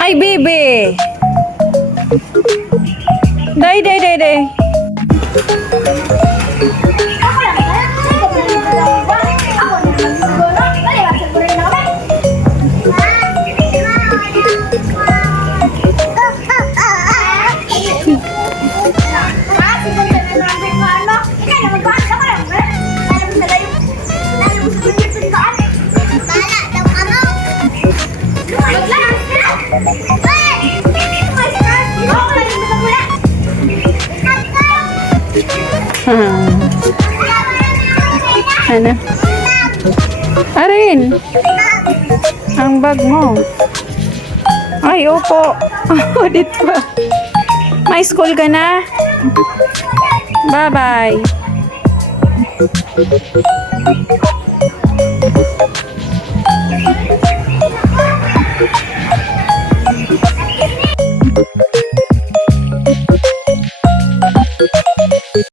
Ay, baby. Day, day, day, day. Ano? Arin! Ang bag mo. Ay, opo. Audit pa. May school ka na? Bye-bye.